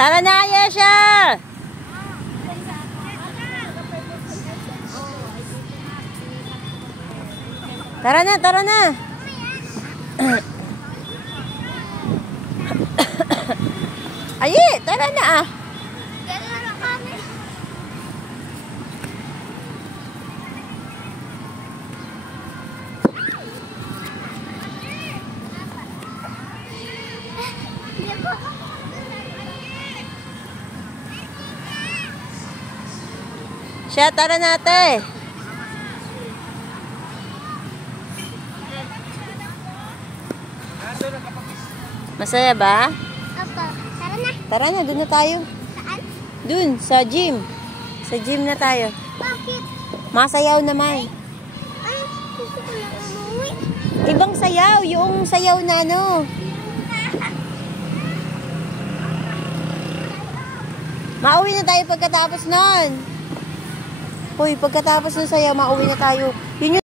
Tara na, Ayesha! Tara na, tara na! Ayi, tara na ah! Siya, tara natin. Masaya ba? Opo. Tara na. Tara na, doon na tayo. Saan? Doon, sa gym. Sa gym na tayo. Bakit? Masayaw naman. Ay, gusto ko lang umuwi. Ibang sayaw, yung sayaw na ano. Mauwi na tayo pagkatapos nun. Hoy, pagkatapos ng sayaw, mauwi na tayo. Yun yung